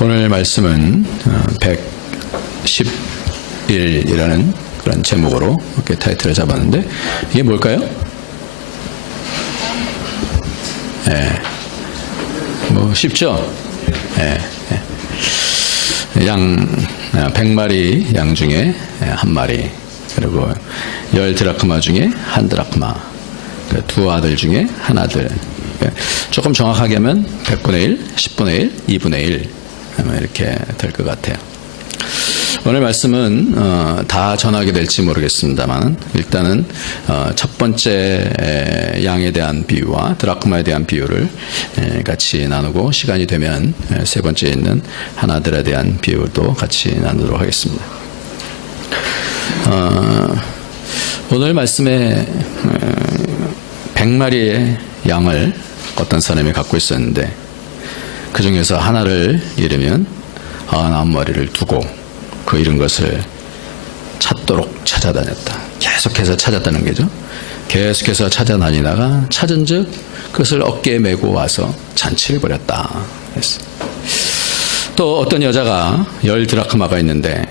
오늘 말씀은 110일이라는 그런 제목으로 이렇게 타이틀을 잡았는데 이게 뭘까요? 뭐 쉽죠? 양 100마리 양 중에 한 마리, 그리고 10드라크마 중에 한 드라크마, 두 아들 중에 한 아들. 조금 정확하게 하면 100분의 1, 10분의 1, 2분의 1 이렇게 될 것 같아요. 오늘 말씀은 다 전하게 될지 모르겠습니다만 일단은 첫 번째 양에 대한 비유와 드라크마에 대한 비유를 같이 나누고, 시간이 되면 세 번째에 있는 하나들에 대한 비유도 같이 나누도록 하겠습니다. 오늘 말씀에 100마리의 양을 어떤 사람이 갖고 있었는데 그 중에서 하나를 잃으면 99마리를 두고 그 잃은 것을 찾도록 찾아다녔다. 계속해서 찾았다는 거죠. 계속해서 찾아다니다가 찾은 즉 그것을 어깨에 메고 와서 잔치를 벌였다. 또 어떤 여자가 10드라크마가 있는데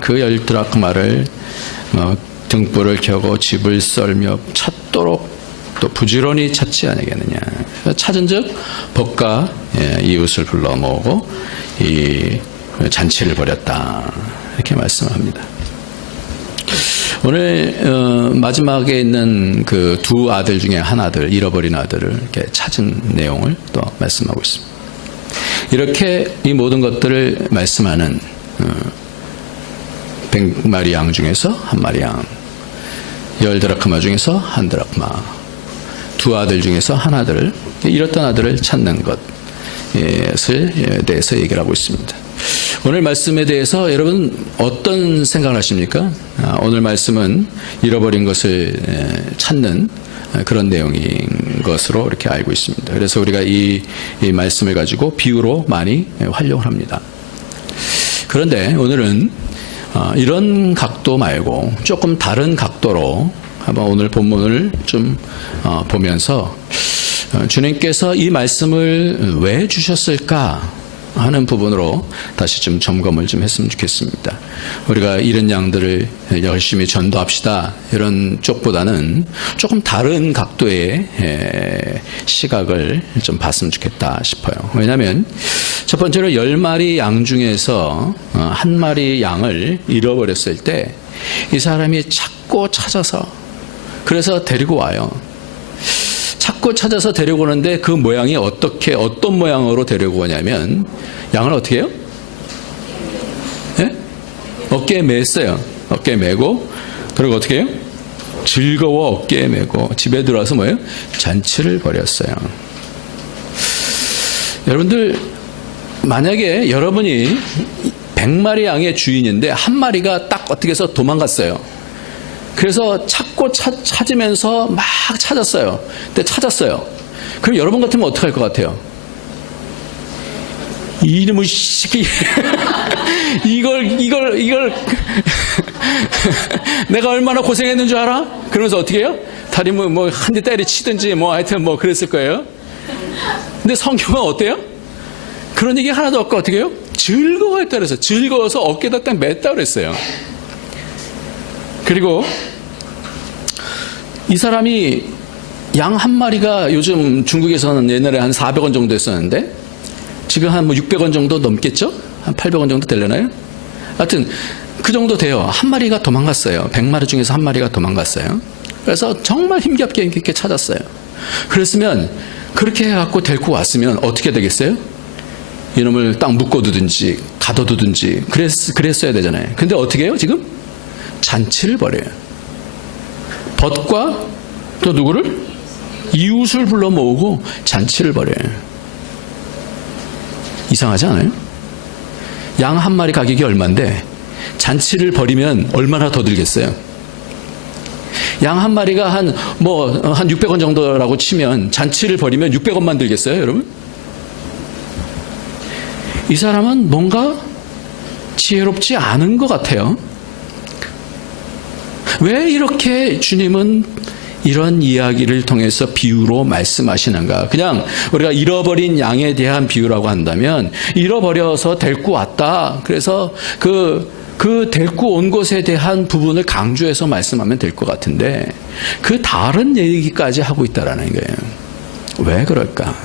그 10드라크마를 등불을 켜고 집을 썰며 찾도록 또 부지런히 찾지 아니겠느냐. 찾은 즉 법과 이웃을 불러 모으고 이 잔치를 벌였다. 이렇게 말씀합니다. 오늘 마지막에 있는 그 두 아들 중에 한 아들, 잃어버린 아들을 이렇게 찾은 내용을 또 말씀하고 있습니다. 이렇게 이 모든 것들을 말씀하는 100마리 양 중에서 한 마리 양, 10드라크마 중에서 한 드라크마, 두 아들 중에서 한 아들을, 잃었던 아들을 찾는 것에 대해서 얘기를 하고 있습니다. 오늘 말씀에 대해서 여러분 어떤 생각을 하십니까? 오늘 말씀은 잃어버린 것을 찾는 그런 내용인 것으로 이렇게 알고 있습니다. 그래서 우리가 이 말씀을 가지고 비유로 많이 활용을 합니다. 그런데 오늘은 이런 각도 말고 조금 다른 각도로 한번 오늘 본문을 좀 보면서 주님께서 이 말씀을 왜 주셨을까 하는 부분으로 다시 좀 점검을 좀 했으면 좋겠습니다. 우리가 잃은 양들을 열심히 전도합시다 이런 쪽보다는 조금 다른 각도의 시각을 좀 봤으면 좋겠다 싶어요. 왜냐하면 첫 번째로 10마리 양 중에서 한 마리 양을 잃어버렸을 때 이 사람이 찾고 찾아서 그래서 데리고 와요. 찾고 찾아서 데리고 오는데 그 모양이 어떤 모양으로 데리고 오냐면 양을 어떻게 해요? 어깨에 맸어요. 어깨에 메고, 그리고 어떻게 해요? 즐거워 어깨에 메고 집에 들어와서 뭐예요? 잔치를 벌였어요. 여러분들 만약에 여러분이 100마리 양의 주인인데 한 마리가 딱 어떻게 해서 도망갔어요. 그래서 찾으면서 막 찾았어요. 근데 찾았어요. 그럼 여러분 같으면 어떻게 할 것 같아요? 이놈의 새끼 이걸 내가 얼마나 고생했는 줄 알아? 그러면서 어떻게 해요? 다리 뭐 한 대 때리치든지 뭐 하여튼 뭐 그랬을 거예요. 근데 성경은 어때요? 그런 얘기 하나도 없고 어떻게 해요? 즐거워했다 그래서 즐거워서 어깨에다 딱 맸다 그랬어요. 그리고 이 사람이 양 한 마리가 요즘 중국에서는 옛날에 한 400원 정도 했었는데 지금 한 600원 정도 넘겠죠? 한 800원 정도 되려나요? 하여튼 그 정도 돼요. 한 마리가 도망갔어요. 100마리 중에서 한 마리가 도망갔어요. 그래서 정말 힘겹게 찾았어요. 그랬으면 그렇게 해갖고 데리고 왔으면 어떻게 되겠어요? 이놈을 딱 묶어두든지 가둬두든지 그랬어야 되잖아요. 근데 어떻게 해요 지금? 잔치를 벌여요. 벗과 또 누구를? 이웃을 불러 모으고 잔치를 벌여요. 이상하지 않아요? 양 한 마리 가격이 얼마인데 잔치를 벌이면 얼마나 더 들겠어요? 양 한 마리가 한 600원 정도라고 치면 잔치를 벌이면 600원만 들겠어요, 여러분? 이 사람은 뭔가 지혜롭지 않은 것 같아요. 왜 이렇게 주님은 이런 이야기를 통해서 비유로 말씀하시는가? 그냥 우리가 잃어버린 양에 대한 비유라고 한다면 잃어버려서 데리고 왔다. 그래서 그 데리고 온 것에 대한 부분을 강조해서 말씀하면 될 것 같은데 그 다른 얘기까지 하고 있다라는 거예요. 왜 그럴까?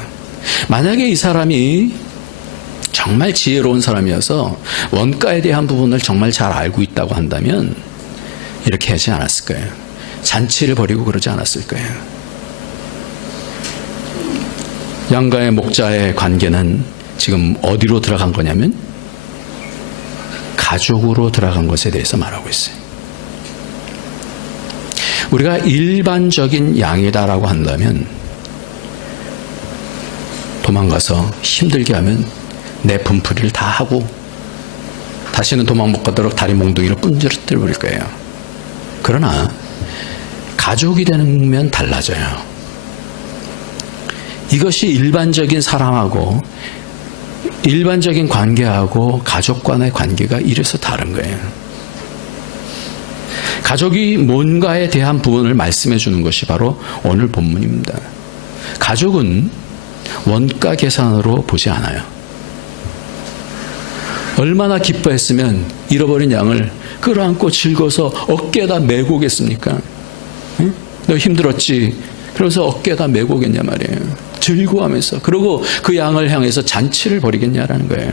만약에 이 사람이 정말 지혜로운 사람이어서 원가에 대한 부분을 정말 잘 알고 있다고 한다면 이렇게 하지 않았을 거예요. 잔치를 벌이고 그러지 않았을 거예요. 양가의 목자의 관계는 지금 어디로 들어간 거냐면 가족으로 들어간 것에 대해서 말하고 있어요. 우리가 일반적인 양이다라고 한다면 도망가서 힘들게 하면 내 분풀이를 다 하고 다시는 도망 못 가도록 다리 몽둥이를 분질러 버릴 거예요. 그러나 가족이 되면 달라져요. 이것이 일반적인 사람하고 일반적인 관계하고 가족 간의 관계가 이래서 다른 거예요. 가족이 뭔가에 대한 부분을 말씀해 주는 것이 바로 오늘 본문입니다. 가족은 원가 계산으로 보지 않아요. 얼마나 기뻐했으면 잃어버린 양을 끌어안고 즐거워서 어깨에다 메고 오겠습니까? 응? 너 힘들었지? 그러면서 어깨에다 메고 오겠냐 말이에요. 즐거워하면서. 그리고 그 양을 향해서 잔치를 벌이겠냐라는 거예요.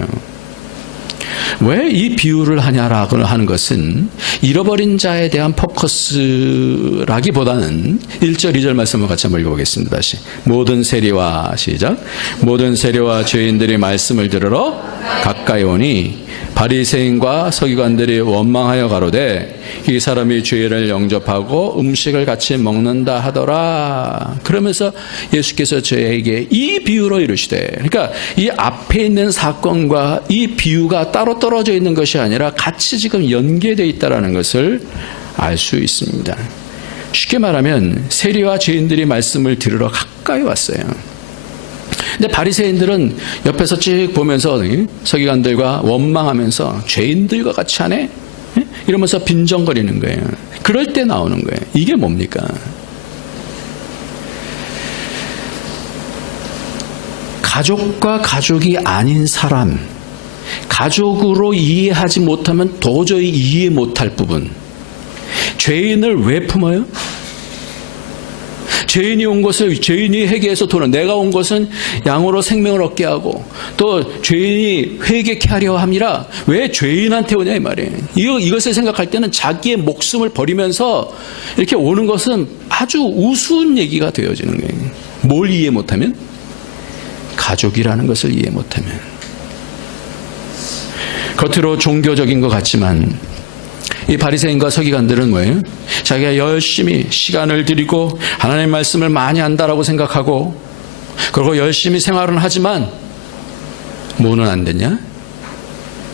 왜 이 비유를 하냐라고 하는 것은 잃어버린 자에 대한 포커스라기보다는 1절, 2절 말씀을 같이 한번 읽어보겠습니다. 다시. 모든 세리와 시작. 모든 세리와 죄인들이 말씀을 들으러 가까이 오니 바리새인과 서기관들이 원망하여 가로되 이 사람이 죄를 영접하고 음식을 같이 먹는다 하더라. 그러면서 예수께서 저에게 이 비유로 이르시되, 그러니까 이 앞에 있는 사건과 이 비유가 따로 떨어져 있는 것이 아니라 같이 지금 연계되어 있다는 것을 알 수 있습니다. 쉽게 말하면 세리와 죄인들이 말씀을 들으러 가까이 왔어요. 근데 바리새인들은 옆에서 쭉 보면서 서기관들과 원망하면서 죄인들과 같이 하네? 이러면서 빈정거리는 거예요. 그럴 때 나오는 거예요. 이게 뭡니까? 가족과 가족이 아닌 사람, 가족으로 이해하지 못하면 도저히 이해 못할 부분. 죄인을 왜 품어요? 죄인이 온 것을 죄인이 회개해서 돌아, 내가 온 것은 양으로 생명을 얻게 하고 또 죄인이 회개케 하려 함이라. 왜 죄인한테 오냐 이 말이에요. 이것을 생각할 때는 자기의 목숨을 버리면서 이렇게 오는 것은 아주 우스운 얘기가 되어지는 거예요. 뭘 이해 못하면? 가족이라는 것을 이해 못하면. 겉으로 종교적인 것 같지만 이 바리새인과 서기관들은 뭐예요? 자기가 열심히 시간을 들이고 하나님의 말씀을 많이 안다라고 생각하고 그리고 열심히 생활은 하지만 뭐는 안 되냐?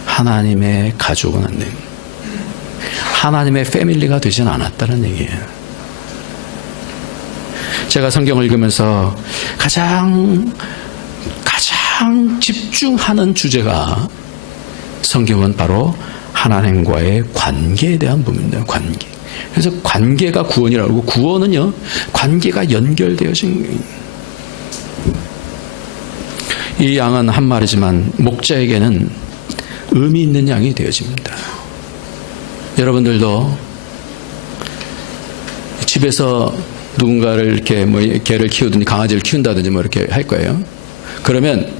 하나님의 가족은 안 돼요. 하나님의 패밀리가 되진 않았다는 얘기예요. 제가 성경을 읽으면서 가장 집중하는 주제가 성경은 바로 하나님과의 관계에 대한 부분입니다. 관계. 그래서 관계가 구원이라고 하고 구원은요, 관계가 연결되어진 거예요. 이 양은 한 마리지만 목자에게는 의미 있는 양이 되어집니다. 여러분들도 집에서 누군가를 이렇게 개를 키우든지 강아지를 키운다든지 이렇게 할 거예요. 그러면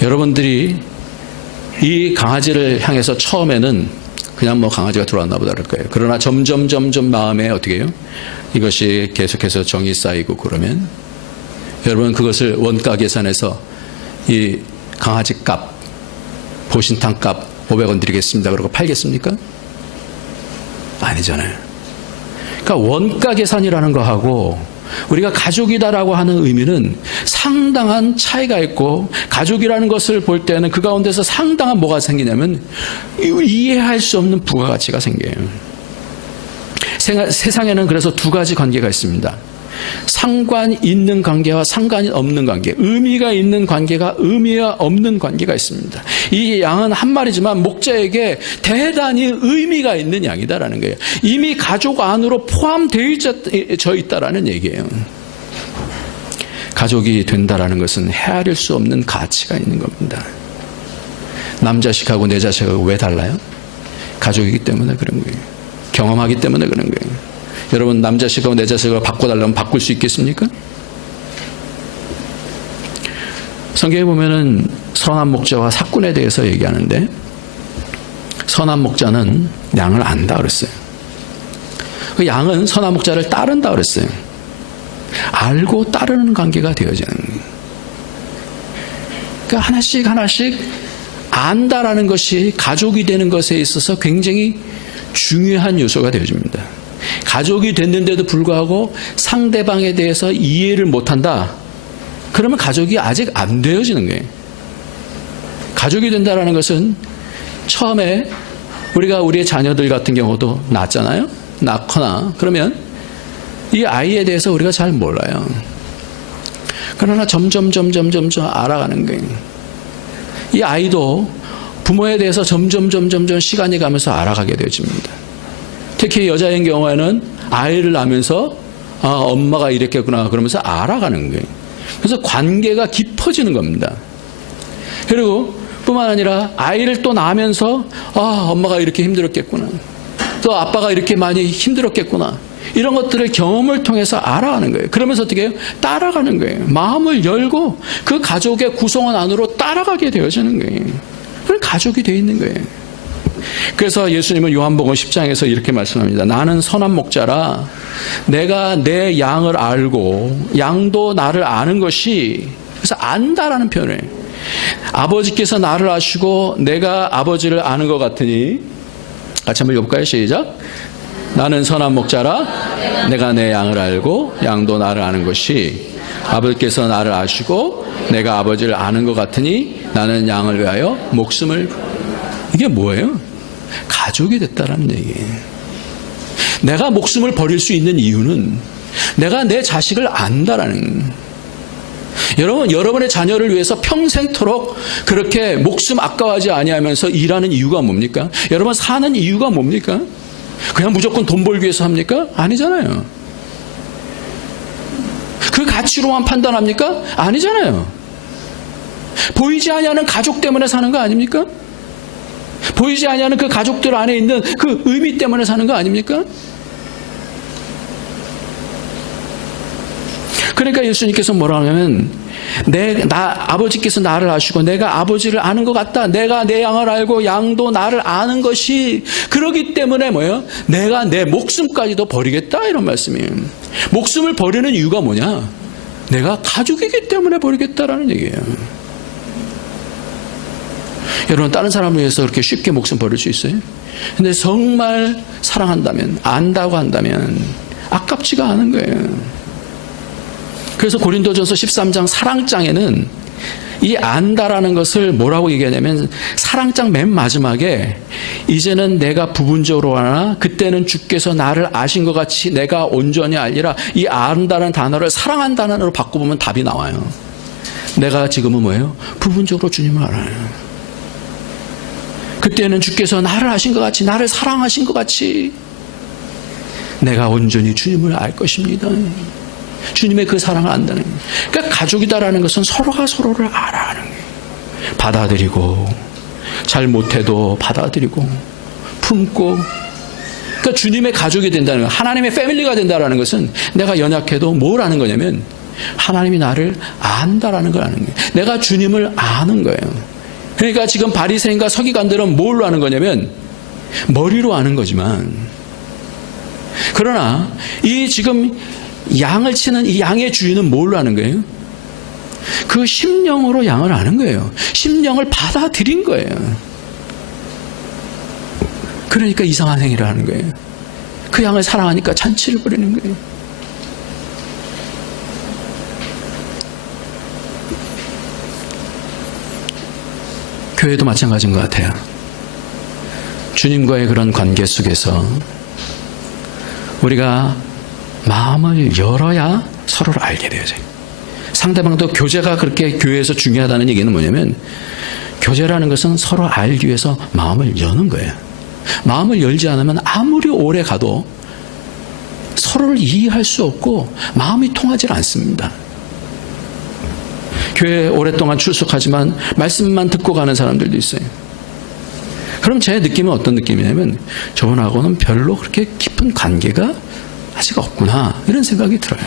여러분들이 이 강아지를 향해서 처음에는 그냥 강아지가 들어왔나 보다 그럴 거예요. 그러나 점점 마음에 어떻게 해요? 이것이 계속해서 정이 쌓이고 그러면 여러분 그것을 원가 계산해서 이 강아지 값, 보신탕 값 500원 드리겠습니다. 그러고 팔겠습니까? 아니잖아요. 그러니까 원가 계산이라는 거하고 우리가 가족이다라고 하는 의미는 상당한 차이가 있고 가족이라는 것을 볼 때는 그 가운데서 상당한 뭐가 생기냐면 이해할 수 없는 부가가치가 생겨요. 세상에는 그래서 두 가지 관계가 있습니다. 상관 있는 관계와 상관이 없는 관계, 의미가 있는 관계가 의미가 없는 관계가 있습니다. 이 양은 한 마리지만 목자에게 대단히 의미가 있는 양이다라는 거예요. 이미 가족 안으로 포함되어 있다라는 얘기예요. 가족이 된다라는 것은 헤아릴 수 없는 가치가 있는 겁니다. 남 자식하고 내 자식하고 왜 달라요? 가족이기 때문에 그런 거예요. 경험하기 때문에 그런 거예요. 여러분, 남 자식하고 내 자식을 바꿔달라면 바꿀 수 있겠습니까? 성경에 보면은 선한 목자와 삭군에 대해서 얘기하는데, 선한 목자는 양을 안다 그랬어요. 그 양은 선한 목자를 따른다 그랬어요. 알고 따르는 관계가 되어지는 거예요. 그러니까 하나씩 안다라는 것이 가족이 되는 것에 있어서 굉장히 중요한 요소가 되어집니다. 가족이 됐는데도 불구하고 상대방에 대해서 이해를 못한다. 그러면 가족이 아직 안 되어지는 거예요. 가족이 된다라는 것은 처음에 우리가 우리의 자녀들 같은 경우도 낳잖아요. 낳거나 그러면 이 아이에 대해서 우리가 잘 몰라요. 그러나 점점 알아가는 거예요. 이 아이도 부모에 대해서 점점 시간이 가면서 알아가게 되어집니다. 특히 여자인 경우에는 아이를 낳으면서 엄마가 이랬겠구나 그러면서 알아가는 거예요. 그래서 관계가 깊어지는 겁니다. 그리고 뿐만 아니라 아이를 또 낳으면서 엄마가 이렇게 힘들었겠구나, 또 아빠가 이렇게 많이 힘들었겠구나, 이런 것들을 경험을 통해서 알아가는 거예요. 그러면서 어떻게 해요? 따라가는 거예요. 마음을 열고 그 가족의 구성원 안으로 따라가게 되어지는 거예요. 그런 가족이 되어 있는 거예요. 그래서 예수님은 요한복음 10장에서 이렇게 말씀합니다. 나는 선한 목자라 내가 내 양을 알고 양도 나를 아는 것이, 그래서 안다라는 표현을 해요. 아버지께서 나를 아시고 내가 아버지를 아는 것 같으니, 같이 한번 읽어볼까요? 시작. 나는 선한 목자라 내가 내 양을 알고 양도 나를 아는 것이, 아버지께서 나를 아시고 내가 아버지를 아는 것 같으니 나는 양을 위하여 목숨을. 이게 뭐예요? 가족이 됐다라는 얘기예요. 내가 목숨을 버릴 수 있는 이유는 내가 내 자식을 안다라는. 여러분, 여러분의 자녀를 위해서 평생토록 그렇게 목숨 아까워하지 아니하면서 일하는 이유가 뭡니까? 여러분 사는 이유가 뭡니까? 그냥 무조건 돈 벌기 위해서 합니까? 아니잖아요. 그 가치로만 판단합니까? 아니잖아요. 보이지 아니하는 가족 때문에 사는 거 아닙니까? 보이지 아니하는 그 가족들 안에 있는 그 의미 때문에 사는 거 아닙니까? 그러니까 예수님께서 뭐라 하냐면, 아버지께서 나를 아시고 내가 아버지를 아는 것 같다. 내가 내 양을 알고 양도 나를 아는 것이, 그러기 때문에 뭐예요? 내가 내 목숨까지도 버리겠다, 이런 말씀이에요. 목숨을 버리는 이유가 뭐냐? 내가 가족이기 때문에 버리겠다라는 얘기예요. 여러분, 다른 사람을 위해서 그렇게 쉽게 목숨 버릴 수 있어요? 근데 정말 사랑한다면, 안다고 한다면 아깝지가 않은 거예요. 그래서 고린도전서 13장 사랑장에는 이 안다라는 것을 뭐라고 얘기하냐면, 사랑장 맨 마지막에 이제는 내가 부분적으로 하나 그때는 주께서 나를 아신 것 같이 내가 온전히 알리라, 이 안다는 단어를 사랑한다는 단어로 바꿔보면 답이 나와요. 내가 지금은 뭐예요? 부분적으로 주님을 알아요. 그때는 주께서 나를 아신 것 같이, 나를 사랑하신 것 같이 내가 온전히 주님을 알 것입니다. 주님의 그 사랑을 안다는 거예요. 그러니까 가족이다라는 것은 서로가 서로를 알아하는 거예요. 받아들이고, 잘못해도 받아들이고 품고. 그러니까 주님의 가족이 된다는 거예요. 하나님의 패밀리가 된다는 것은 내가 연약해도 뭘 아는 거냐면 하나님이 나를 안다라는 걸 아는 거예요. 내가 주님을 아는 거예요. 그러니까 지금 바리새인과 서기관들은 뭘로 아는 거냐면 머리로 아는 거지만, 그러나 이 지금 양을 치는 이 양의 주인은 뭘로 아는 거예요? 그 심령으로 양을 아는 거예요. 심령을 받아들인 거예요. 그러니까 이상한 행위를 하는 거예요. 그 양을 사랑하니까 잔치를 벌이는 거예요. 교회도 마찬가지인 것 같아요. 주님과의 그런 관계 속에서 우리가 마음을 열어야 서로를 알게 되어져요. 상대방도 교제가 그렇게 교회에서 중요하다는 얘기는 뭐냐면, 교제라는 것은 서로 알기 위해서 마음을 여는 거예요. 마음을 열지 않으면 아무리 오래 가도 서로를 이해할 수 없고 마음이 통하지 않습니다. 교회에 오랫동안 출석하지만 말씀만 듣고 가는 사람들도 있어요. 그럼 제 느낌은 어떤 느낌이냐면, 저분하고는 별로 그렇게 깊은 관계가 아직 없구나, 이런 생각이 들어요.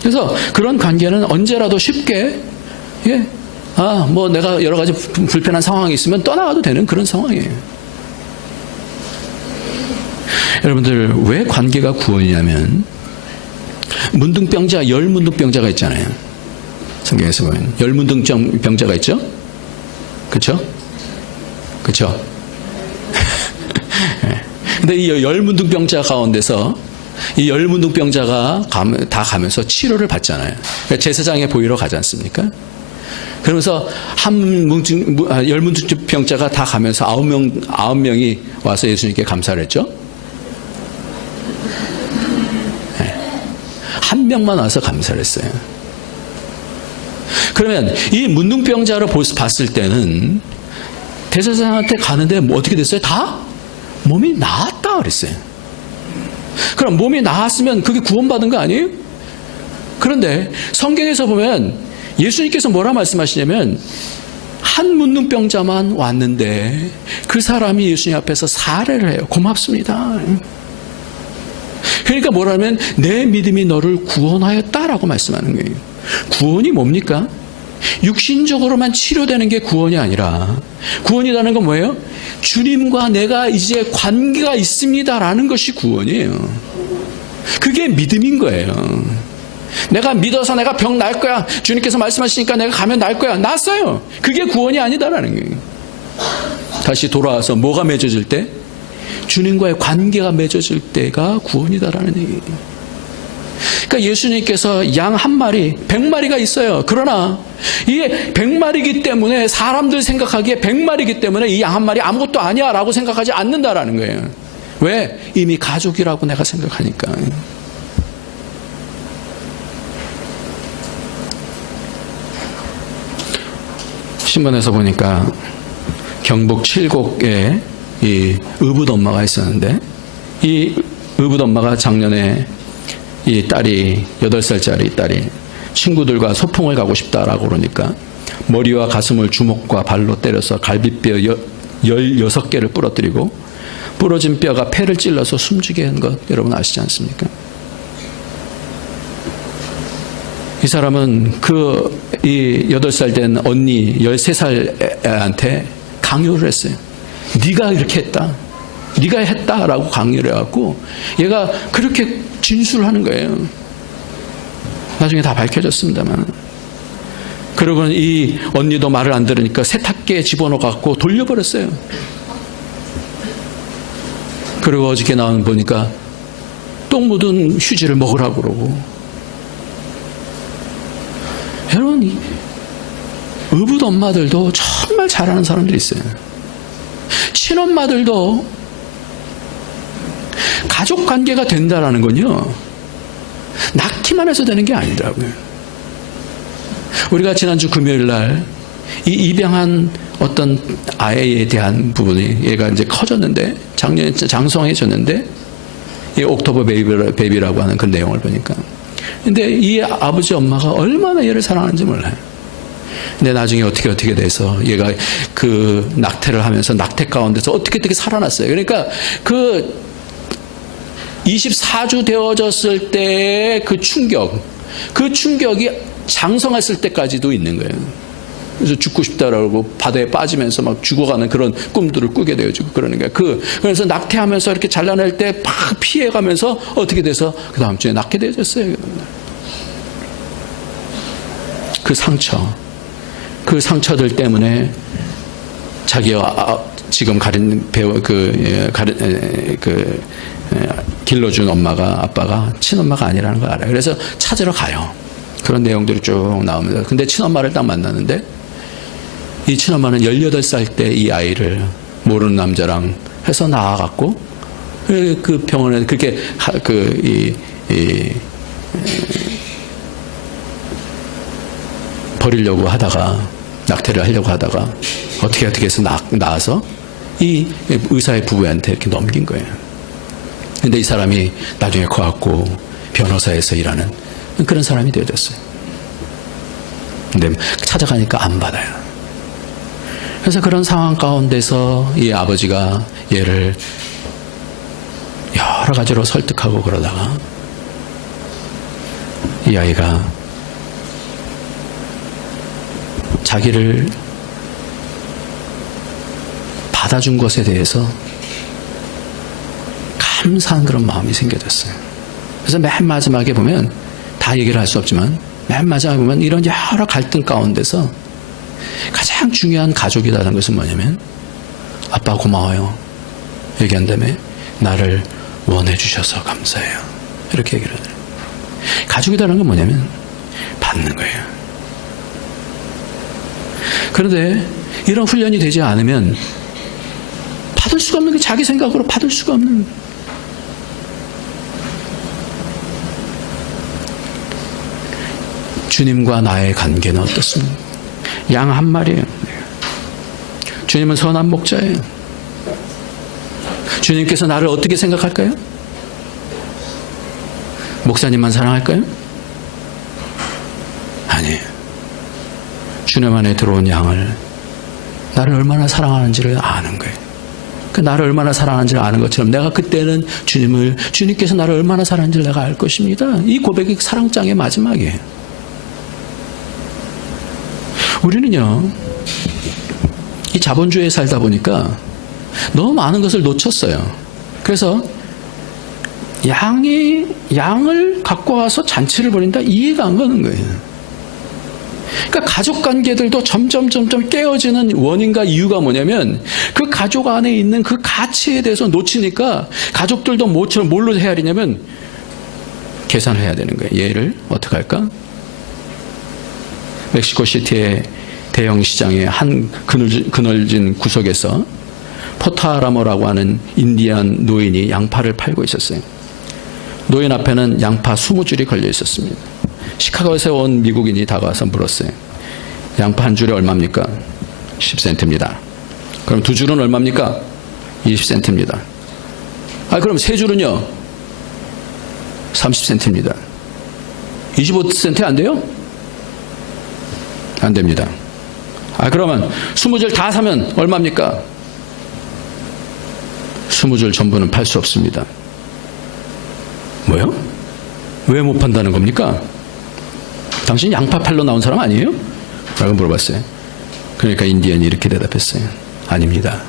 그래서 그런 관계는 언제라도 쉽게, 뭐 내가 여러 가지 불편한 상황이 있으면 떠나가도 되는 그런 상황이에요. 여러분들, 왜 관계가 구원이냐면, 문둥병자, 열문둥병자가 있잖아요. 성경에서 보면 열문둥병자가 있죠? 그렇죠? 그렇죠? 근데 이 열문둥병자 가운데서 이 열문둥병자가 다 가면서 치료를 받잖아요. 제사장에 보이러 가지 않습니까? 그러면서 열문둥병자가 다 가면서 9명이 와서 예수님께 감사를 했죠. 한 명만 와서 감사를 했어요. 그러면 이 문둥병자를 봤을 때는 대제사장한테 가는데 어떻게 됐어요? 다 몸이 나았다 그랬어요. 그럼 몸이 나았으면 그게 구원받은 거 아니에요? 그런데 성경에서 보면 예수님께서 뭐라 말씀하시냐면, 한 문둥병자만 왔는데 그 사람이 예수님 앞에서 사례를 해요. 고맙습니다. 그러니까 뭐라면, 내 믿음이 너를 구원하였다라고 말씀하는 거예요. 구원이 뭡니까? 육신적으로만 치료되는 게 구원이 아니라, 구원이라는 건 뭐예요? 주님과 내가 이제 관계가 있습니다라는 것이 구원이에요. 그게 믿음인 거예요. 내가 믿어서 내가 병 날 거야, 주님께서 말씀하시니까 내가 가면 날 거야, 났어요. 그게 구원이 아니다라는 거예요. 다시 돌아와서 뭐가 맺어질 때? 주님과의 관계가 맺어질 때가 구원이다라는 얘기예요. 그러니까 예수님께서 양 한 마리, 100마리가 있어요. 그러나 이게 100마리이기 때문에, 사람들 생각하기에 100마리이기 때문에 이 양 한 마리 아무것도 아니야 라고 생각하지 않는다라는 거예요. 왜? 이미 가족이라고 내가 생각하니까. 신문에서 보니까 경북 칠곡에 이 의붓 엄마가 있었는데, 이 의붓 엄마가 작년에 이 딸이, 8살짜리 딸이 친구들과 소풍을 가고 싶다라고 그러니까 머리와 가슴을 주먹과 발로 때려서 갈비뼈 16개를 부러뜨리고 부러진 뼈가 폐를 찔러서 숨지게 한 것 여러분 아시지 않습니까? 이 사람은 이 8살 된 언니 13살 애한테 강요를 했어요. 네가 이렇게 했다, 네가 했다라고 강요를 해갖고 얘가 그렇게 진술하는 거예요. 나중에 다 밝혀졌습니다만. 그러고는 이 언니도 말을 안 들으니까 세탁기에 집어넣어갖고 돌려버렸어요. 그리고 어저께 나온 보니까 똥 묻은 휴지를 먹으라고 그러고. 여러분, 의붓 엄마들도 정말 잘하는 사람들이 있어요. 친엄마들도 가족 관계가 된다라는 건요, 낳기만 해서 되는 게 아니더라고요. 우리가 지난주 금요일 날 이 입양한 어떤 아이에 대한 부분이, 얘가 이제 커졌는데, 작년에 장성해졌는데, 이 옥토버 베이비라고 하는 그 내용을 보니까. 근데 이 아버지 엄마가 얼마나 얘를 사랑하는지 몰라요. 근데 나중에 어떻게 돼서 얘가 그 낙태를 하면서 낙태 가운데서 어떻게 살아났어요. 그러니까 24주 되어졌을 때의 그 충격이 장성했을 때까지도 있는 거예요. 그래서 죽고 싶다라고 바다에 빠지면서 막 죽어가는 그런 꿈들을 꾸게 되어지고 그러는 거예요. 그래서 낙태하면서 이렇게 잘라낼 때 막 피해가면서 어떻게 돼서 그 다음 주에 낳게 되어졌어요. 그 상처들 때문에 자기와 지금 길러준 아빠가 친엄마가 아니라는 걸 알아요. 그래서 찾으러 가요. 그런 내용들이 쭉 나옵니다. 근데 친엄마를 딱 만났는데, 이 친엄마는 18살 때 이 아이를 모르는 남자랑 해서 낳아갖고 그 병원에 그렇게 버리려고 하다가, 낙태를 하려고 하다가 어떻게 해서 나와서 이 의사의 부부한테 이렇게 넘긴 거예요. 근데 이 사람이 나중에 커갖고 변호사에서 일하는 그런 사람이 되어졌어요. 근데 찾아가니까 안 받아요. 그래서 그런 상황 가운데서 이 아버지가 얘를 여러 가지로 설득하고 그러다가 이 아이가 자기를 받아준 것에 대해서 감사한 그런 마음이 생겨졌어요. 그래서 맨 마지막에 보면, 다 얘기를 할 수 없지만 맨 마지막에 보면 이런 여러 갈등 가운데서 가장 중요한 가족이라는 것은 뭐냐면, 아빠 고마워요 얘기한 다음에 나를 원해주셔서 감사해요 이렇게 얘기를 하더라고요. 가족이라는 건 뭐냐면 받는 거예요. 그런데 이런 훈련이 되지 않으면 받을 수가 없는 게, 자기 생각으로 받을 수가 없는 거예요. 주님과 나의 관계는 어떻습니까? 양 한 마리예요. 주님은 선한 목자예요. 주님께서 나를 어떻게 생각할까요? 목사님만 사랑할까요? 아니에요. 주님 안에 들어온 양을, 나를 얼마나 사랑하는지를 아는 거예요. 그 나를 얼마나 사랑하는지를 아는 것처럼 내가 그때는 주님께서 나를 얼마나 사랑하는지를 내가 알 것입니다. 이 고백이 사랑장의 마지막이에요. 우리는요, 이 자본주의에 살다 보니까 너무 많은 것을 놓쳤어요. 그래서 양을 갖고 와서 잔치를 벌인다? 이해가 안 가는 거예요. 그러니까 가족 관계들도 점점 깨어지는 원인과 이유가 뭐냐면, 그 가족 안에 있는 그 가치에 대해서 놓치니까 가족들도 뭘로 헤아리냐면 계산을 해야 되는 거예요. 얘를 어떻게 할까? 멕시코시티의 대형 시장의 한 그늘진 구석에서 포타라모라고 하는 인디안 노인이 양파를 팔고 있었어요. 노인 앞에는 양파 20줄이 걸려 있었습니다. 시카고에서 온 미국인이 다가와서 물었어요. 양파 한 줄에 얼마입니까? 10센트입니다. 그럼 두 줄은 얼마입니까? 20센트입니다. 그럼 세 줄은요? 30센트입니다. 25센트 안 돼요? 안 됩니다. 그러면 20줄 다 사면 얼마입니까? 20줄 전부는 팔 수 없습니다. 뭐요? 왜 못 판다는 겁니까? 당신 양파 팔러 나온 사람 아니에요? 라고 물어봤어요. 그러니까 인디언이 이렇게 대답했어요. 아닙니다.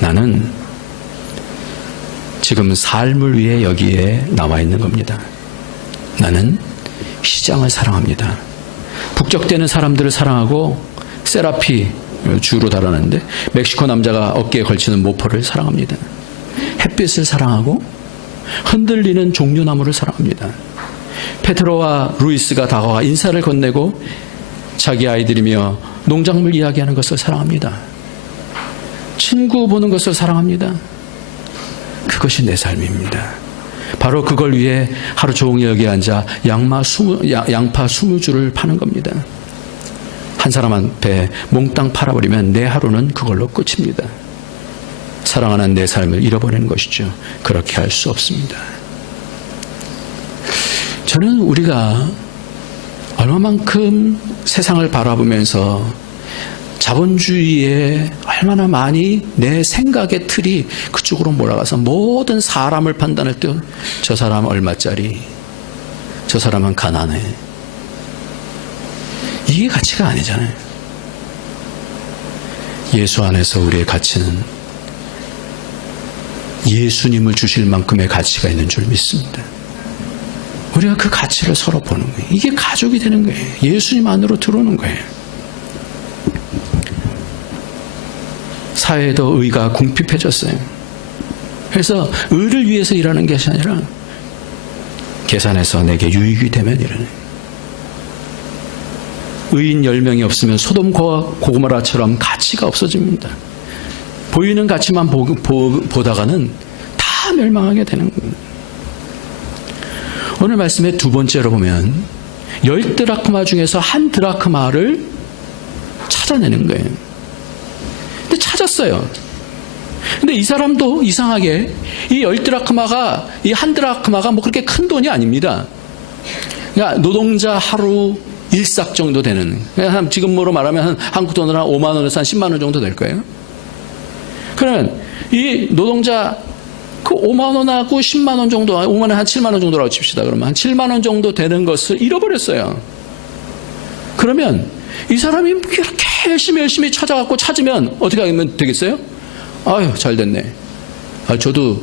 나는 지금 삶을 위해 여기에 나와 있는 겁니다. 나는 시장을 사랑합니다. 북적대는 사람들을 사랑하고 세라피 주로 다루는데, 멕시코 남자가 어깨에 걸치는 모포를 사랑합니다. 햇빛을 사랑하고 흔들리는 종려나무를 사랑합니다. 페트로와 루이스가 다가와 인사를 건네고 자기 아이들이며 농작물 이야기하는 것을 사랑합니다. 친구 보는 것을 사랑합니다. 그것이 내 삶입니다. 바로 그걸 위해 하루 종일 여기 앉아 양파 20줄을 파는 겁니다. 한 사람한테 몽땅 팔아버리면 내 하루는 그걸로 끝입니다. 사랑하는 내 삶을 잃어버리는 것이죠. 그렇게 할 수 없습니다. 저는 우리가 얼마만큼 세상을 바라보면서 자본주의에 얼마나 많이 내 생각의 틀이 그쪽으로 몰아가서 모든 사람을 판단할 때, 저 사람 얼마짜리, 저 사람은 가난해, 이게 가치가 아니잖아요. 예수 안에서 우리의 가치는 예수님을 주실 만큼의 가치가 있는 줄 믿습니다. 우리가 그 가치를 서로 보는 거예요. 이게 가족이 되는 거예요. 예수님 안으로 들어오는 거예요. 사회에도 의가 궁핍해졌어요. 그래서 의를 위해서 일하는 것이 아니라 계산해서 내게 유익이 되면 일하는, 의인 10명이 없으면 소돔과 고모라처럼 가치가 없어집니다. 보이는 가치만 보다가는 다 멸망하게 되는 거예요. 오늘 말씀의 두 번째로 보면 10드라크마 중에서 1드라크마를 찾아내는 거예요. 근데 찾았어요. 근데 이 사람도 이상하게 이 10드라크마가, 이 1드라크마가 뭐 그렇게 큰 돈이 아닙니다. 그러니까 노동자 하루 일삭 정도 되는, 그러니까 지금으로 말하면 한국 돈으로 한 5만 원에서 한 10만 원 정도 될 거예요. 그러면 이 노동자 그 5만 원하고 10만 원 정도, 5만 원 한 7만 원 정도라고 칩시다. 그러면 한 7만 원 정도 되는 것을 잃어버렸어요. 그러면 이 사람이 이렇게 열심히 찾아갖고 찾으면 어떻게 하면 되겠어요? 아유, 잘 됐네. 저도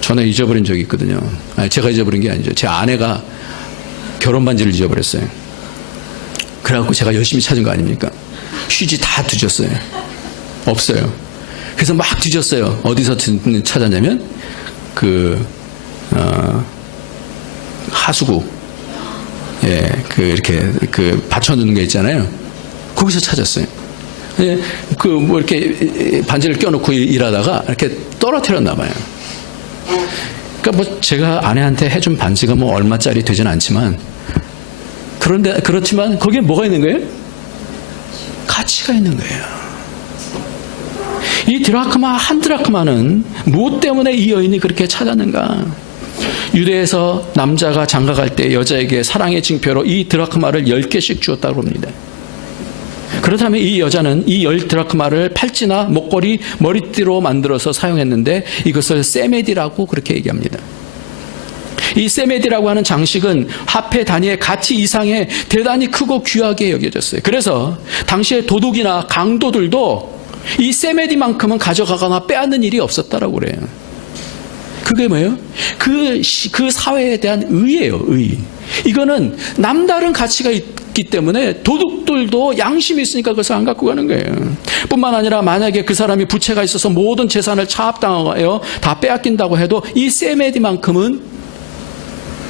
전에 잊어버린 적이 있거든요. 제가 잊어버린 게 아니죠. 제 아내가 결혼 반지를 잊어버렸어요. 그래갖고 제가 열심히 찾은 거 아닙니까? 휴지 다 뒤졌어요. 없어요. 그래서 막 뒤졌어요. 어디서 찾았냐면 하수구, 이렇게 받쳐놓는 게 있잖아요. 거기서 찾았어요. 뭐 이렇게 반지를 껴놓고 일하다가 이렇게 떨어뜨렸나 봐요. 그러니까 뭐 제가 아내한테 해준 반지가 뭐 얼마짜리 되진 않지만, 그렇지만 거기에 뭐가 있는 거예요? 가치가 있는 거예요. 이 드라크마, 1드라크마는 무엇 때문에 이 여인이 그렇게 찾았는가? 유대에서 남자가 장가갈 때 여자에게 사랑의 징표로 이 드라크마를 10개씩 주었다고 합니다. 그렇다면 이 여자는 이 10드라크마를 팔찌나 목걸이, 머리띠로 만들어서 사용했는데 이것을 세메디라고 그렇게 얘기합니다. 이 세메디라고 하는 장식은 화폐 단위의 가치 이상의 대단히 크고 귀하게 여겨졌어요. 그래서 당시의 도둑이나 강도들도 이 세메디만큼은 가져가거나 빼앗는 일이 없었다라고 그래요. 그게 뭐예요? 그 사회에 대한 의예요, 의. 이거는 남다른 가치가 있기 때문에 도둑들도 양심이 있으니까 그것을 안 갖고 가는 거예요. 뿐만 아니라 만약에 그 사람이 부채가 있어서 모든 재산을 차압당하여 다 빼앗긴다고 해도 이 세메디만큼은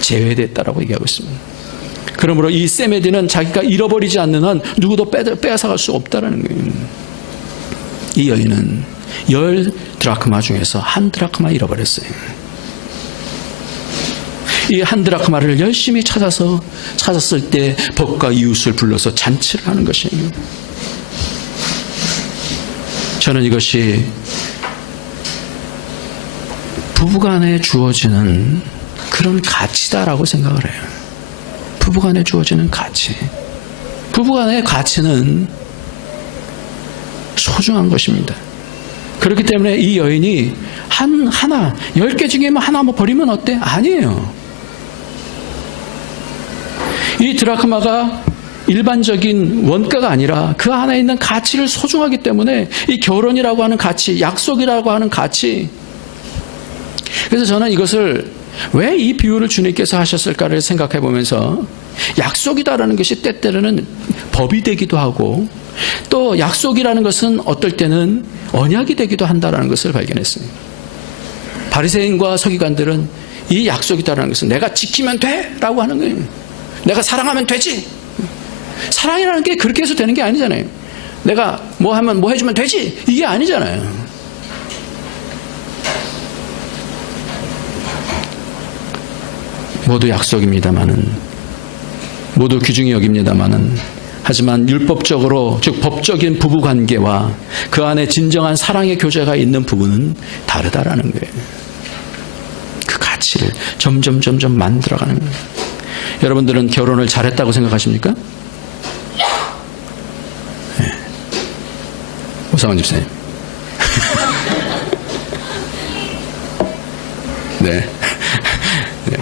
제외됐다라고 얘기하고 있습니다. 그러므로 이 세메디는 자기가 잃어버리지 않는 한 누구도 빼앗아갈 수 없다라는 거예요. 이 여인은 10드라크마 중에서 1드라크마 잃어버렸어요. 이 1드라크마를 열심히 찾았을 때 법과 이웃을 불러서 잔치를 하는 것이에요. 저는 이것이 부부간에 주어지는 그런 가치다라고 생각을 해요. 부부간에 주어지는 가치. 부부간의 가치는 소중한 것입니다. 그렇기 때문에 이 여인이 하나, 10개 중에 하나 버리면 어때? 아니에요. 이 드라크마가 일반적인 원가가 아니라 그 안에 있는 가치를 소중하기 때문에 이 결혼이라고 하는 가치, 약속이라고 하는 가치. 그래서 저는 이것을 왜 이 비유를 주님께서 하셨을까를 생각해 보면서 약속이다라는 것이 때때로는 법이 되기도 하고 또 약속이라는 것은 어떨 때는 언약이 되기도 한다는 것을 발견했어요. 바리새인과 서기관들은 이 약속이다라는 것은 내가 지키면 돼 라고 하는 거예요. 내가 사랑하면 되지. 사랑이라는 게 그렇게 해서 되는 게 아니잖아요. 내가 뭐 하면 뭐 해주면 되지. 이게 아니잖아요. 모두 약속입니다마는, 모두 귀중히 여깁니다마는, 하지만 율법적으로, 즉 법적인 부부관계와 그 안에 진정한 사랑의 교제가 있는 부부는 다르다라는 거예요. 그 가치를 점점 만들어가는 거예요. 여러분들은 결혼을 잘했다고 생각하십니까? 네. 오상원 집사님. 네. 네.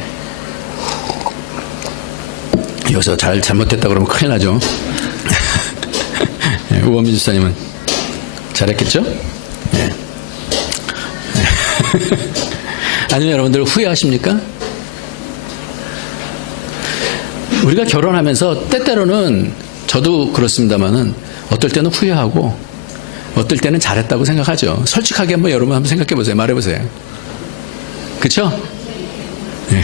여기서 잘못했다 그러면 큰일 나죠. 네, 우원민 집사님은 잘했겠죠? 네. 아니면 여러분들 후회하십니까? 우리가 결혼하면서 때때로는 저도 그렇습니다만은 어떨 때는 후회하고 어떨 때는 잘했다고 생각하죠. 솔직하게 여러분 한번 생각해 보세요. 말해 보세요. 그렇죠? 네.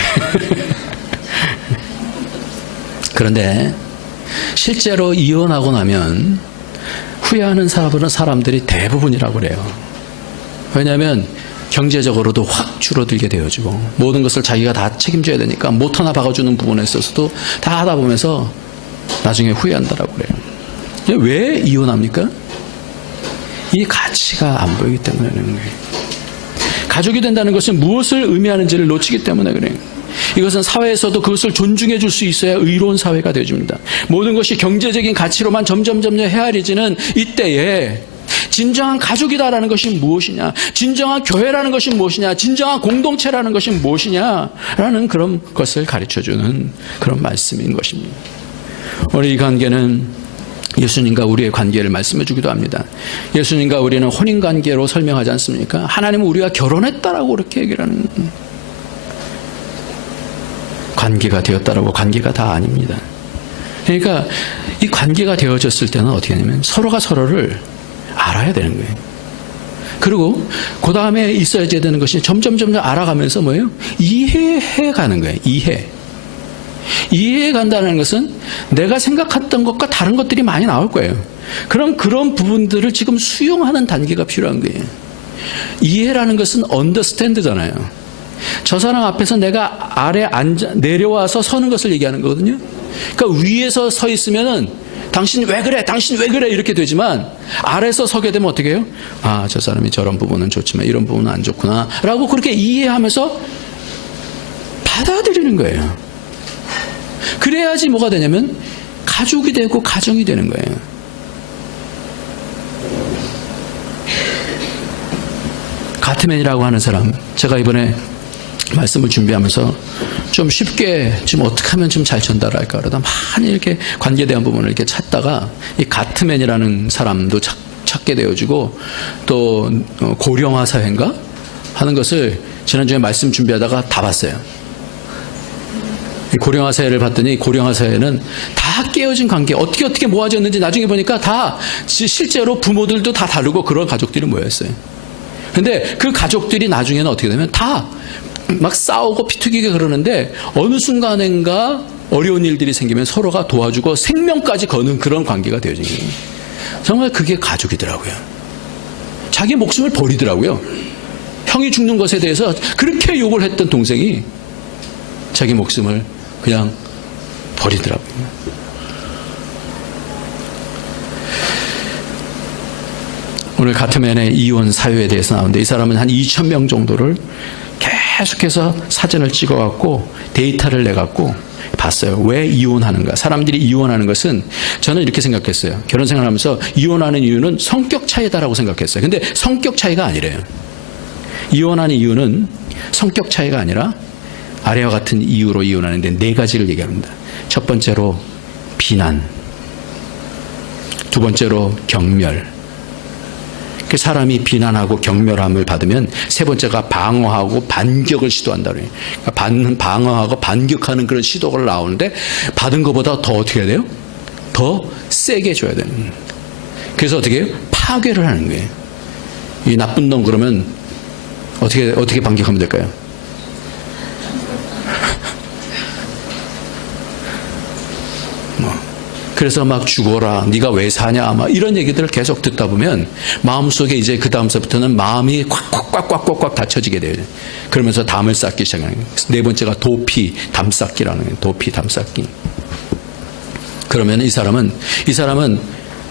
그런데 실제로 이혼하고 나면 후회하는 사람들이 대부분이라고 그래요. 왜냐하면 경제적으로도 확 줄어들게 되어지고 모든 것을 자기가 다 책임져야 되니까 못 하나 박아주는 부분에 있어서도 다 하다 보면서 나중에 후회한다라고 그래요. 왜 이혼합니까? 이 가치가 안 보이기 때문에 그러는 거예요. 가족이 된다는 것은 무엇을 의미하는지를 놓치기 때문에 그래요. 이것은 사회에서도 그것을 존중해 줄 수 있어야 의로운 사회가 되어집니다. 모든 것이 경제적인 가치로만 점점 헤아려지는 이때에 진정한 가족이다라는 것이 무엇이냐, 진정한 교회라는 것이 무엇이냐, 진정한 공동체라는 것이 무엇이냐라는 그런 것을 가르쳐주는 그런 말씀인 것입니다. 오늘 이 관계는 예수님과 우리의 관계를 말씀해 주기도 합니다. 예수님과 우리는 혼인관계로 설명하지 않습니까? 하나님은 우리가 결혼했다라고 그렇게 얘기를 하는 관계가 되었다라고. 관계가 다 아닙니다. 그러니까 이 관계가 되어졌을 때는 어떻게 하냐면 서로가 서로를 알아야 되는 거예요. 그리고 그 다음에 있어야 되는 것이 점점 알아가면서 뭐예요? 이해해 가는 거예요. 이해해 간다는 것은 내가 생각했던 것과 다른 것들이 많이 나올 거예요. 그럼 그런 부분들을 지금 수용하는 단계가 필요한 거예요. 이해라는 것은 understand잖아요. 저 사람 앞에서 내가 아래 내려와서 서는 것을 얘기하는 거거든요. 그러니까 위에서 서 있으면은 당신 왜 그래? 당신 왜 그래? 이렇게 되지만 아래에서 서게 되면 어떻게 해요? 아, 저 사람이 저런 부분은 좋지만 이런 부분은 안 좋구나 라고 그렇게 이해하면서 받아들이는 거예요. 그래야지 뭐가 되냐면 가족이 되고 가정이 되는 거예요. 가트맨이라고 하는 사람, 제가 이번에 말씀을 준비하면서 좀 쉽게 지금 어떻게 하면 좀 잘 전달할까 그러다 많이 이렇게 관계에 대한 부분을 이렇게 찾다가 이 가트맨이라는 사람도 찾게 되어지고 또 고령화 사회인가 하는 것을 지난주에 말씀 준비하다가 다 봤어요. 고령화 사회를 봤더니 고령화 사회는 다 깨어진 관계, 어떻게 모아졌는지 나중에 보니까 다 실제로 부모들도 다 다르고 그런 가족들이 모였어요. 근데 그 가족들이 나중에는 어떻게 되면 다 막 싸우고 피투기게 그러는데 어느 순간인가 어려운 일들이 생기면 서로가 도와주고 생명까지 거는 그런 관계가 되어진 거예요. 정말 그게 가족이더라고요. 자기 목숨을 버리더라고요. 형이 죽는 것에 대해서 그렇게 욕을 했던 동생이 자기 목숨을 그냥 버리더라고요. 오늘 가트맨의 이혼 사유에 대해서 나오는데 이 사람은 한 2,000명 정도를 계속해서 사진을 찍어갖고 데이터를 내갖고 봤어요. 왜 이혼하는가? 사람들이 이혼하는 것은 저는 이렇게 생각했어요. 결혼 생활하면서 이혼하는 이유는 성격 차이다라고 생각했어요. 근데 성격 차이가 아니래요. 이혼하는 이유는 성격 차이가 아니라 아래와 같은 이유로 이혼하는데 4가지를 얘기합니다. 첫 번째로 비난, 두 번째로 경멸. 그 사람이 비난하고 경멸함을 받으면 세 번째가 방어하고 반격을 시도한다 그래요. 그러니까 방어하고 반격하는 그런 시도가 나오는데 받은 것보다 더 어떻게 해야 돼요? 더 세게 줘야 되는 거예요. 그래서 어떻게 해요? 파괴를 하는 거예요. 이 나쁜 놈 그러면 어떻게 반격하면 될까요? 그래서 막 죽어라, 네가 왜 사냐, 막 이런 얘기들을 계속 듣다 보면 마음속에 이제 그 다음서부터는 마음이 꽉 닫혀지게 돼요. 그러면서 담을 쌓기 시작하는 거예요. 4번째가 도피, 담 쌓기라는 거예요. 도피, 담 쌓기. 그러면 이 사람은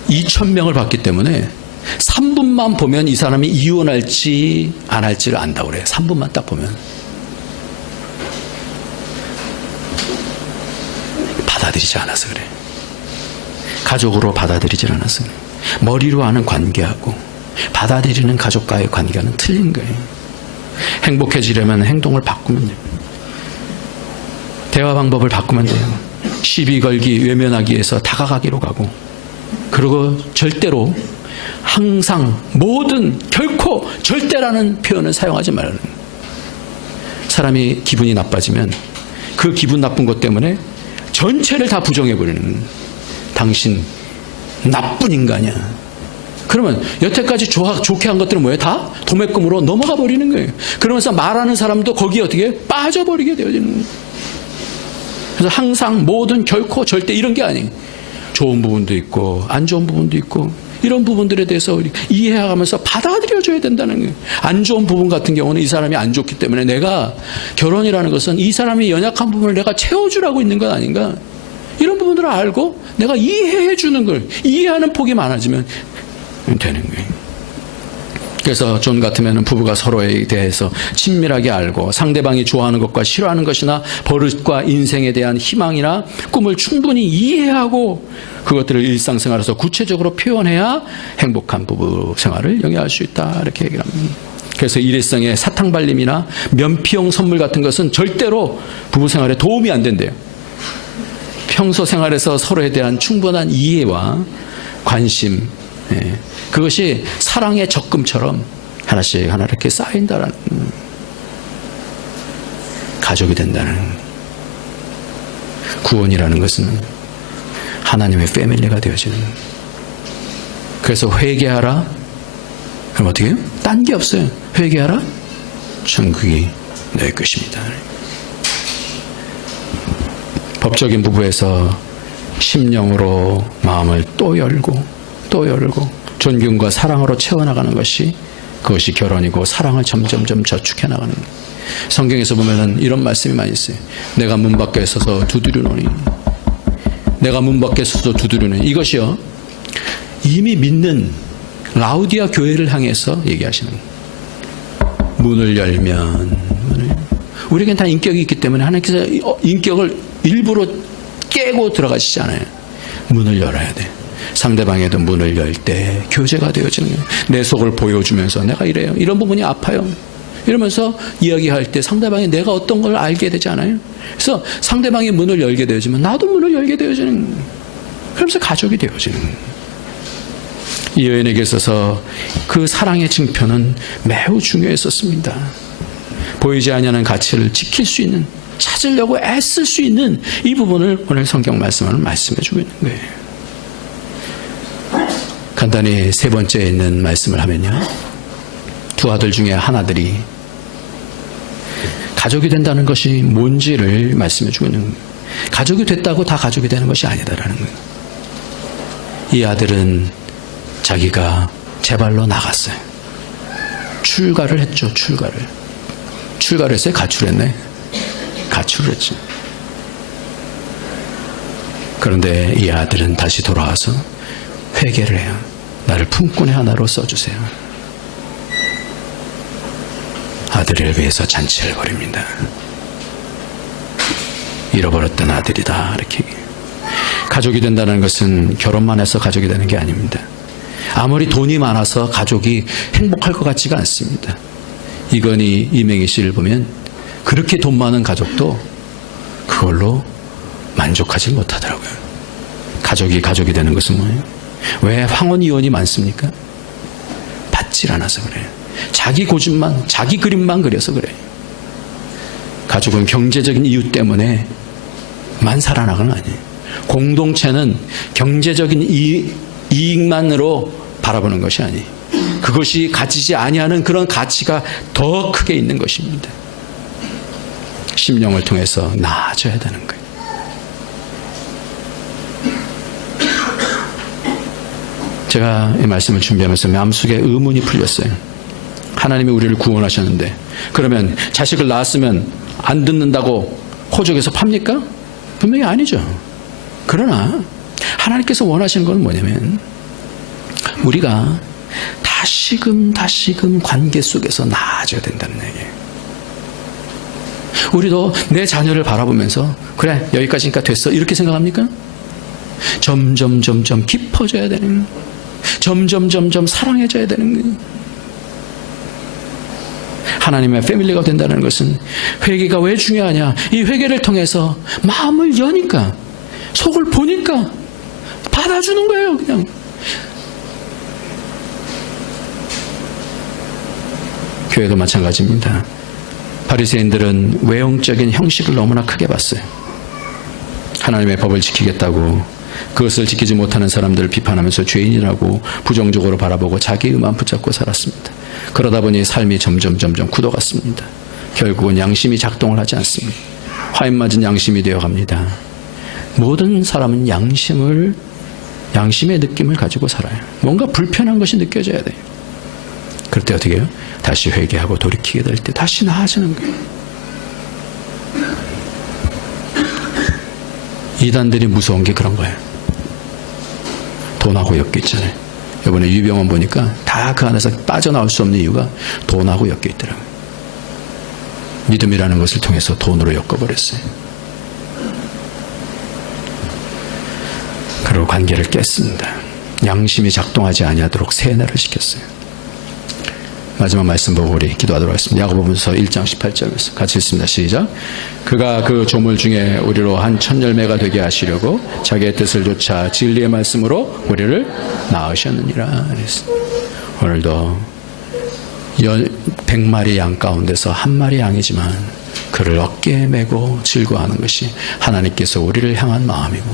2,000명을 봤기 때문에 3분만 보면 이 사람이 이혼할지 안 할지를 안다고 그래요. 3분만 딱 보면. 받아들이지 않아서 그래. 가족으로 받아들이질 않았어요. 머리로 하는 관계하고 받아들이는 가족과의 관계는 틀린 거예요. 행복해지려면 행동을 바꾸면 돼요. 대화 방법을 바꾸면 돼요. 시비 걸기, 외면하기 위해서 다가가기로 가고, 그리고 절대로 항상 모든 결코 절대라는 표현을 사용하지 말라는 거예요. 사람이 기분이 나빠지면 그 기분 나쁜 것 때문에 전체를 다 부정해버리는 거예요. 당신 나쁜 인간이야. 그러면 여태까지 좋게 한 것들은 뭐예요? 다 도매금으로 넘어가 버리는 거예요. 그러면서 말하는 사람도 거기에 어떻게 빠져버리게 되어지는 거예요. 그래서 항상 모든 결코 절대 이런 게 아니에요. 좋은 부분도 있고 안 좋은 부분도 있고 이런 부분들에 대해서 우리 이해하면서 받아들여줘야 된다는 거예요. 안 좋은 부분 같은 경우는 이 사람이 안 좋기 때문에 내가 결혼이라는 것은 이 사람이 연약한 부분을 내가 채워주라고 있는 것 아닌가. 이런 부분들을 알고 내가 이해해 주는 걸, 이해하는 폭이 많아지면 되는 거예요. 그래서 존 같으면 부부가 서로에 대해서 친밀하게 알고 상대방이 좋아하는 것과 싫어하는 것이나 버릇과 인생에 대한 희망이나 꿈을 충분히 이해하고 그것들을 일상생활에서 구체적으로 표현해야 행복한 부부 생활을 영위할 수 있다, 이렇게 얘기를 합니다. 그래서 일회성의 사탕발림이나 면피용 선물 같은 것은 절대로 부부 생활에 도움이 안 된대요. 평소 생활에서 서로에 대한 충분한 이해와 관심, 그것이 사랑의 적금처럼 하나씩 하나 이렇게 쌓인다라는, 가족이 된다는, 구원이라는 것은 하나님의 패밀리가 되어지는. 그래서 회개하라. 그럼 어떻게 해요? 딴 게 없어요. 회개하라. 천국이 내 것입니다. 법적인 부부에서 심령으로 마음을 또 열고 존경과 사랑으로 채워나가는 것이, 그것이 결혼이고 사랑을 점점점 저축해 나가는 거예요. 성경에서 보면은 이런 말씀이 많이 있어요. 내가 문 밖에 서서 두드리노니, 내가 문 밖에 서서 두드리노니. 이것이요, 이미 믿는 라우디아 교회를 향해서 얘기하시는 거예요. 문을 열면, 우리에겐 다 인격이 있기 때문에 하나님께서 인격을 일부러 깨고 들어가시지 않아요. 문을 열어야 돼. 상대방에도 문을 열 때 교제가 되어지는 거예요. 내 속을 보여주면서 내가 이래요, 이런 부분이 아파요, 이러면서 이야기할 때 상대방이 내가 어떤 걸 알게 되지 않아요? 그래서 상대방이 문을 열게 되어지면 나도 문을 열게 되어지는 거예요. 그러면서 가족이 되어지는 거예요. 이 여인에게 있어서 그 사랑의 증표는 매우 중요했었습니다. 보이지 않는 가치를 지킬 수 있는, 찾으려고 애쓸 수 있는 이 부분을 오늘 성경 말씀을 말씀해 주고 있는 거예요. 간단히 세 번째에 있는 말씀을 하면요, 두 아들 중에 하나들이 가족이 된다는 것이 뭔지를 말씀해 주고 있는 거예요. 가족이 됐다고 다 가족이 되는 것이 아니다라는 거예요. 이 아들은 자기가 제 발로 나갔어요. 출가를 했죠. 출가를 했어요? 가출했네? 가출을 했죠. 그런데 이 아들은 다시 돌아와서 회개를 해요. 나를 품꾼의 하나로 써주세요. 아들을 위해서 잔치를 벌입니다. 잃어버렸던 아들이다, 이렇게. 가족이 된다는 것은 결혼만 해서 가족이 되는 게 아닙니다. 아무리 돈이 많아서 가족이 행복할 것 같지가 않습니다. 이건희, 이명희 씨를 보면 그렇게 돈 많은 가족도 그걸로 만족하지 못하더라고요. 가족이 되는 것은 뭐예요? 왜 황혼 이혼이 많습니까? 받질 않아서 그래요. 자기 고집만, 자기 그림만 그려서 그래요. 가족은 경제적인 이유 때문에만 살아나가는 거 아니에요. 공동체는 경제적인 이익만으로 바라보는 것이 아니에요. 그것이 가지지 아니하는 그런 가치가 더 크게 있는 것입니다. 심령을 통해서 나아져야 되는 거예요. 제가 이 말씀을 준비하면서 마음속에 의문이 풀렸어요. 하나님이 우리를 구원하셨는데 그러면 자식을 낳았으면 안 듣는다고 호적에서 팝니까? 분명히 아니죠. 그러나 하나님께서 원하시는 건 뭐냐면 우리가 다시금 관계 속에서 나아져야 된다는 얘기예요. 우리도 내 자녀를 바라보면서 그래 여기까지니까 됐어 이렇게 생각합니까? 점점 깊어져야 되는 거예요. 점점 사랑해져야 되는 거예요. 하나님의 패밀리가 된다는 것은 회개가 왜 중요하냐? 이 회개를 통해서 마음을 여니까 속을 보니까 받아주는 거예요. 그냥 교회도 마찬가지입니다. 바리새인들은 외형적인 형식을 너무나 크게 봤어요. 하나님의 법을 지키겠다고 그것을 지키지 못하는 사람들을 비판하면서 죄인이라고 부정적으로 바라보고 자기의만 붙잡고 살았습니다. 그러다 보니 삶이 점점 굳어갔습니다. 결국은 양심이 작동을 하지 않습니다. 화인 맞은 양심이 되어갑니다. 모든 사람은 양심을 양심의 느낌을 가지고 살아요. 뭔가 불편한 것이 느껴져야 돼요. 그럴 때 어떻게 해요? 다시 회개하고 돌이키게 될 때 다시 나아지는 거예요. 이단들이 무서운 게 그런 거예요. 돈하고 엮여 있잖아요. 이번에 유병원 보니까 다 그 안에서 빠져나올 수 없는 이유가 돈하고 엮여 있더라고요. 믿음이라는 것을 통해서 돈으로 엮어버렸어요. 그리고 관계를 깼습니다. 양심이 작동하지 아니하도록 세뇌를 시켰어요. 마지막 말씀 보고 우리 기도하도록 하겠습니다. 야고보서 1장 18절 말씀 같이 읽습니다. 시작. 그가 그 조물 중에 우리로 한 천 열매가 되게 하시려고 자기의 뜻을 좇아 진리의 말씀으로 우리를 낳으셨느니라. 오늘도 100마리 양 가운데서 한 마리 양이지만 그를 어깨에 메고 즐거워하는 것이 하나님께서 우리를 향한 마음이고,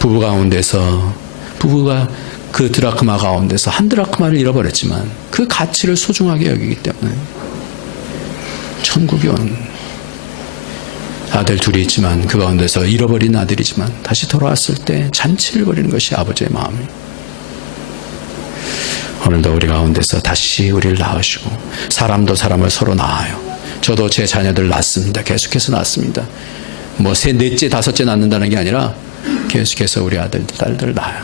부부 가운데서 부부가 그 드라크마 가운데서 한 드라크마를 잃어버렸지만 그 가치를 소중하게 여기기 때문에 천국이 온 아들 둘이 있지만 그 가운데서 잃어버린 아들이지만 다시 돌아왔을 때 잔치를 벌이는 것이 아버지의 마음이에요. 오늘도 우리 가운데서 다시 우리를 낳으시고, 사람도 사람을 서로 낳아요. 저도 제 자녀들 낳습니다. 계속해서 낳습니다. 뭐 넷째 다섯째 낳는다는 게 아니라 계속해서 우리 아들 딸들 낳아요.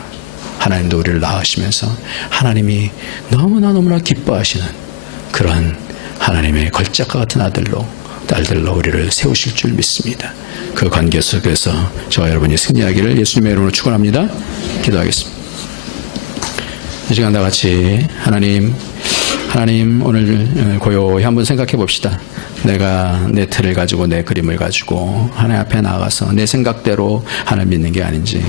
하나님도 우리를 낳으시면서 하나님이 너무나 기뻐하시는 그런 하나님의 걸작과 같은 아들로 딸들로 우리를 세우실 줄 믿습니다. 그 관계 속에서 저와 여러분이 승리하기를 예수님의 이름으로 축원합니다. 기도하겠습니다. 이 시간 다 같이 하나님 오늘 고요히 한번 생각해 봅시다. 내가 내 틀을 가지고 내 그림을 가지고 하나님 앞에 나가서 내 생각대로 하나님 믿는 게 아닌지,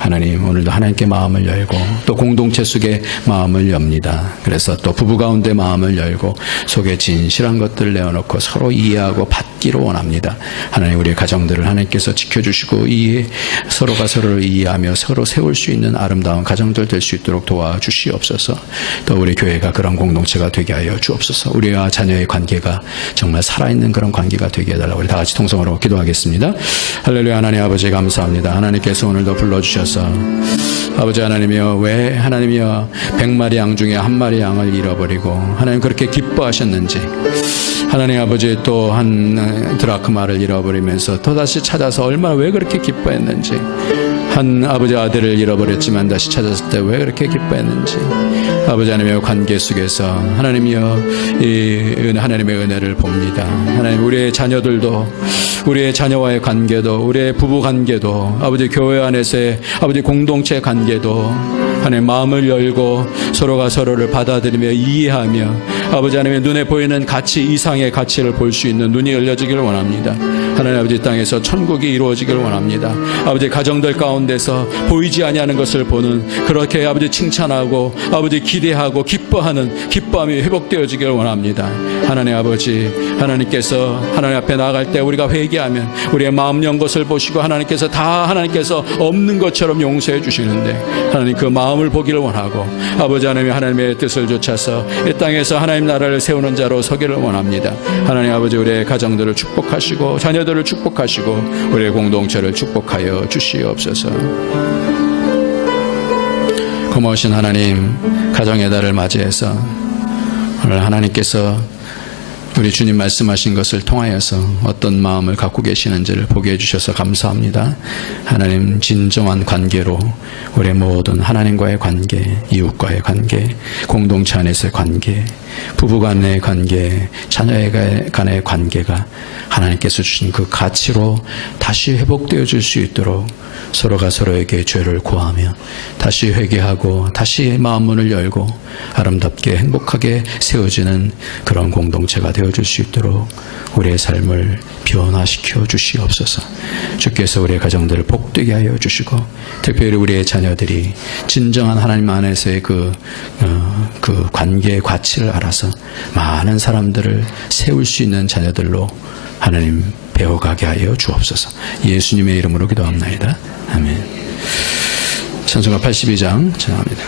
하나님 오늘도 하나님께 마음을 열고 또 공동체 속에 마음을 엽니다. 그래서 또 부부 가운데 마음을 열고 속에 진실한 것들을 내어놓고 서로 이해하고 받기를 원합니다. 하나님 우리의 가정들을 하나님께서 지켜주시고 서로가 서로를 이해하며 서로 세울 수 있는 아름다운 가정들 될 수 있도록 도와주시옵소서. 또 우리 교회가 그런 공동체가 되게 하여 주옵소서. 우리와 자녀의 관계가 정말 살아있는 그런 관계가 되게 해달라고 우리 다 같이 통성으로 기도하겠습니다. 할렐루야. 하나님 아버지 감사합니다. 하나님께서 오늘도 불러주셔서 아버지 하나님이여, 왜 하나님이여 100마리 양 중에 한 마리 양을 잃어버리고 하나님 그렇게 기뻐하셨는지, 하나님 아버지 또 한 드라크마를 잃어버리면서 또다시 찾아서 얼마나 왜 그렇게 기뻐했는지, 한 아버지 아들을 잃어버렸지만 다시 찾았을 때 왜 그렇게 기뻐했는지, 아버지 하나님의 관계 속에서 하나님이여 이 하나님의 은혜를 봅니다. 하나님 우리의 자녀들도, 우리의 자녀와의 관계도, 우리의 부부 관계도, 아버지 교회 안에서의 아버지 공동체 관계도 하나님 마음을 열고 서로가 서로를 받아들이며 이해하며 아버지 하나님의 눈에 보이는 가치 이상의 가치를 볼 수 있는 눈이 열려지기를 원합니다. 하나님 아버지 땅에서 천국이 이루어지기를 원합니다. 아버지 가정들 가운데서 보이지 아니하는 것을 보는, 그렇게 아버지 칭찬하고 아버지 기대하고 기뻐하는 기뻐함이 회복되어지기를 원합니다. 하나님 아버지, 하나님께서 하나님 앞에 나아갈 때 우리가 회개하면 우리의 마음 연 것을 보시고 하나님께서 다 하나님께서 없는 것처럼 용서해 주시는데, 하나님 그 마음을 보기를 원하고 아버지 하나님의 뜻을 좇아서 이 땅에서 하나님 나라를 세우는 자로 서기를 원합니다. 하나님 아버지 우리의 가정들을 축복하시고 자녀들을 축복하시고 우리의 공동체를 축복하여 주시옵소서. 고마우신 하나님, 가정의 달을 맞이해서 오늘 하나님께서 우리 주님 말씀하신 것을 통하여서 어떤 마음을 갖고 계시는지를 보게 해주셔서 감사합니다. 하나님 진정한 관계로 우리의 모든 하나님과의 관계, 이웃과의 관계, 공동체 안에서의 관계, 부부 간의 관계, 자녀 간의 관계가 하나님께서 주신 그 가치로 다시 회복되어 줄 수 있도록 서로가 서로에게 죄를 고하며 다시 회개하고 다시 마음문을 열고 아름답게 행복하게 세워지는 그런 공동체가 되어줄 수 있도록 우리의 삶을 변화시켜 주시옵소서. 주께서 우리의 가정들을 복되게 하여 주시고 특별히 우리의 자녀들이 진정한 하나님 안에서의 그 관계의 가치를 알아서 많은 사람들을 세울 수 있는 자녀들로 하나님 배워가게 하여 주옵소서. 예수님의 이름으로 기도합나이다. 아멘. 찬송가 82장 전합니다.